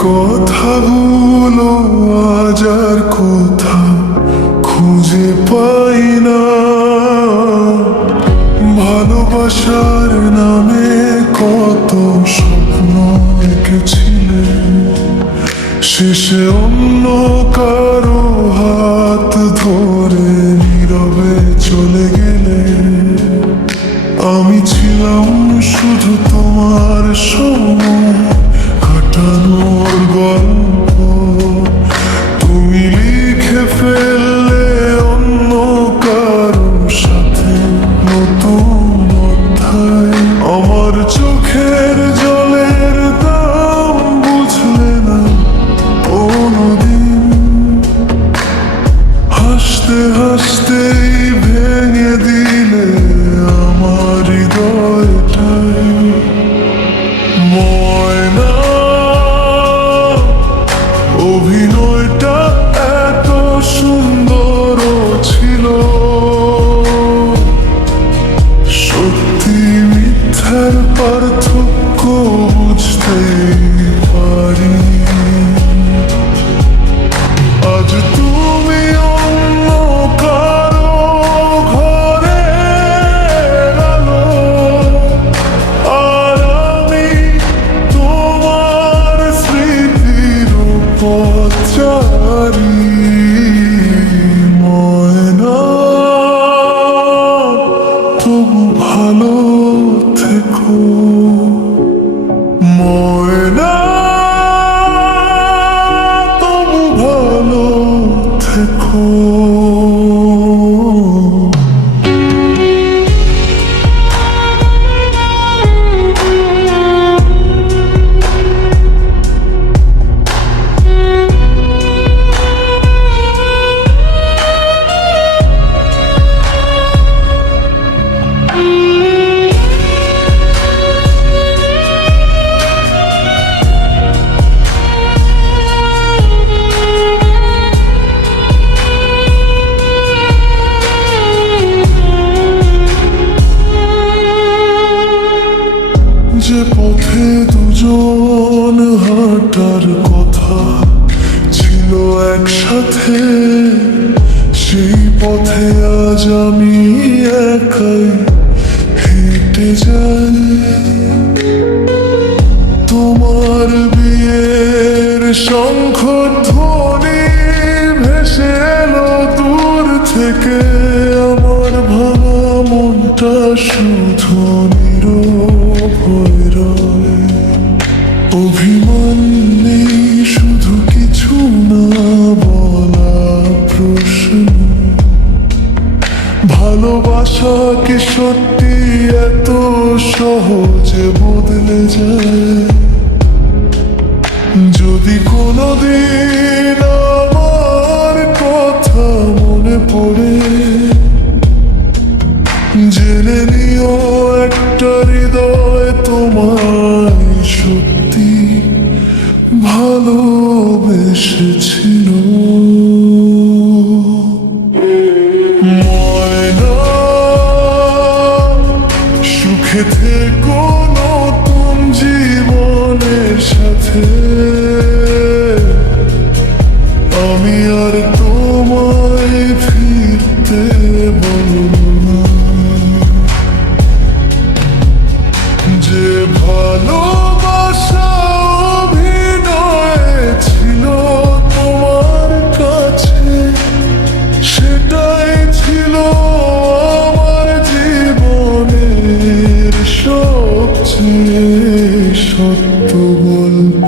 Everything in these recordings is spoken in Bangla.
কথাগুলো আজ আর কোথাও খুঁজে পাই না। ভালোবাসার নামে কত স্বপ্ন এঁকেছিলে, শেষে অন্য কারো হাত ধরে নীরবে চলে গেলে। আমি ছিলাম শুধু তোমার সময় কাটানোর গল্প, তুমি লিখে ফেললে অন্য কারো সাথে নতুন অধ্যায়। আমার চোখের জলের দাম বুঝলে না কোনদিন, হাসতে হাসতেই ভেঙে দিলে আমার হৃদয়টাই। ময়না, অভিনয়টা এত সুন্দর ছিল, সত্যি মিথ্যার পার্থক্য বুঝতে পারি। আজ তুমি অন্য কারো ঘরে আলো, আর আমি তোমার স্মৃতির পথচারী। ময়না, তবু ভালো থেকো। ময়না, তবু ভালো থেকো। যে পথে দুজন হাঁটার কথা ছিল একসাথে, সেই পথে আজ আমি একাই হেঁটে যাই। তোমার বিয়ের শঙ্খধ্বনি ভেসে এলো দূর থেকে, আমার ভাঙা মনটা শুধু নীরব রয়। অভিমান নেই, শুধু কিছু না বলা প্রশ্ন। ভালোবাসা কি সত্যি এত সহজে বদলে যায়? যদি কোনোদিন আমার কথা মনে পড়ে, জেনে নিও একটা হৃদয় তোমায় সত্যি ভালোবেসেছিল। ময়না, সুখে থেকো নতুন জীবনের সাথে। আমি আর তোমায় ফিরতে বলবো না। যে ভালোবাসা অভিনয় ছিল তোমার কাছে, সেটাই ছিল আমার জীবনের সবচেয়ে সত্য গল্প।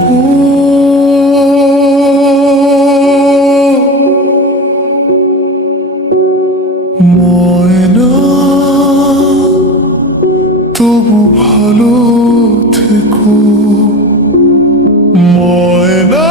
ময়না, তবু ভালো থেকো। ময়না।